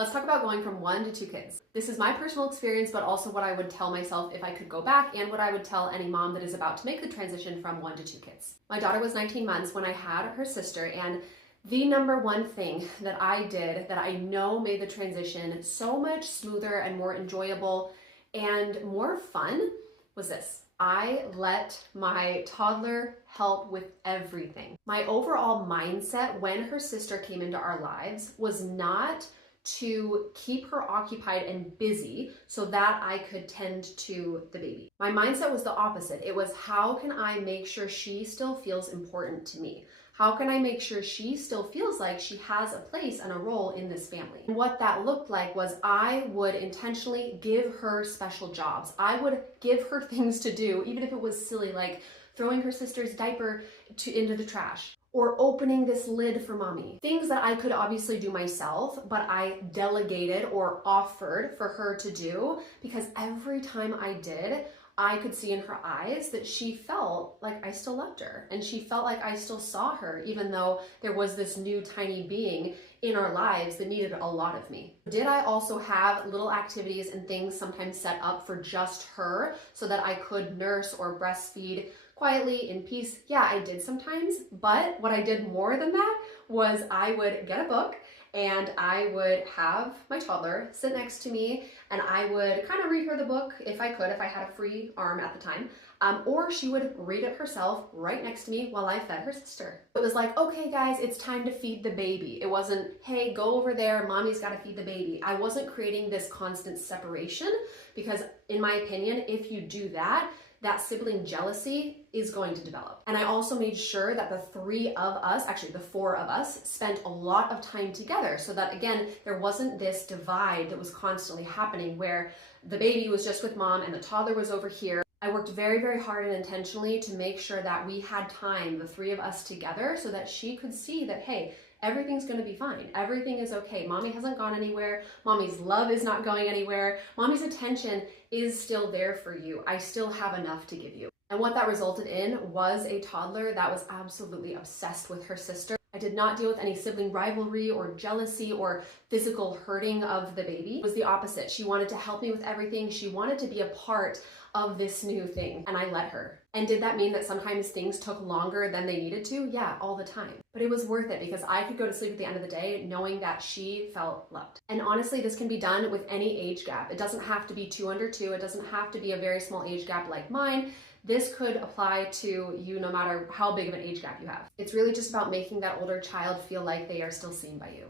Let's talk about going from 1 to 2 kids. This is my personal experience, but also what I would tell myself if I could go back and what I would tell any mom that is about to make the transition from 1 to 2 kids. My daughter was 19 months when I had her sister, and the number one thing that I did that I know made the transition so much smoother and more enjoyable and more fun was this. I let my toddler help with everything. My overall mindset when her sister came into our lives was not to keep her occupied and busy so that I could tend to the baby. My mindset was the opposite. It was, how can I make sure she still feels important to me? How can I make sure she still feels like she has a place and a role in this family? And what that looked like was I would intentionally give her special jobs. I would give her things to do, even if it was silly, like throwing her sister's diaper into the trash, or opening this lid for mommy. Things that I could obviously do myself, but I delegated or offered for her to do, because every time I did, I could see in her eyes that she felt like I still loved her, and she felt like I still saw her, even though there was this new tiny being in our lives that needed a lot of me. Did I also have little activities and things sometimes set up for just her so that I could nurse or breastfeed quietly in peace? Yeah, I did sometimes, but what I did more than that was I would get a book and I would have my toddler sit next to me, and I would kind of read her the book if I could, if I had a free arm at the time, or she would read it herself right next to me while I fed her sister. It was like, okay guys, it's time to feed the baby. It wasn't, hey, go over there, mommy's got to feed the baby. I wasn't creating this constant separation, because in my opinion, if you do that, that sibling jealousy is going to develop. And I also made sure that the 3 of us, actually the 4 of us, spent a lot of time together, so that again, there wasn't this divide that was constantly happening where the baby was just with mom and the toddler was over here. I worked very, very hard and intentionally to make sure that we had time, the 3 of us together, so that she could see that, hey, everything's gonna be fine. Everything is okay. Mommy hasn't gone anywhere. Mommy's love is not going anywhere. Mommy's attention is still there for you. I still have enough to give you. And what that resulted in was a toddler that was absolutely obsessed with her sister. I did not deal with any sibling rivalry or jealousy or physical hurting of the baby. It was the opposite. She wanted to help me with everything. She wanted to be a part of this new thing, and I let her. And did that mean that sometimes things took longer than they needed to? Yeah, all the time. But it was worth it, because I could go to sleep at the end of the day knowing that she felt loved. And honestly, this can be done with any age gap. It doesn't have to be 2 under 2. It doesn't have to be a very small age gap like mine. This could apply to you no matter how big of an age gap you have. It's really just about making that older child feel like they are still seen by you.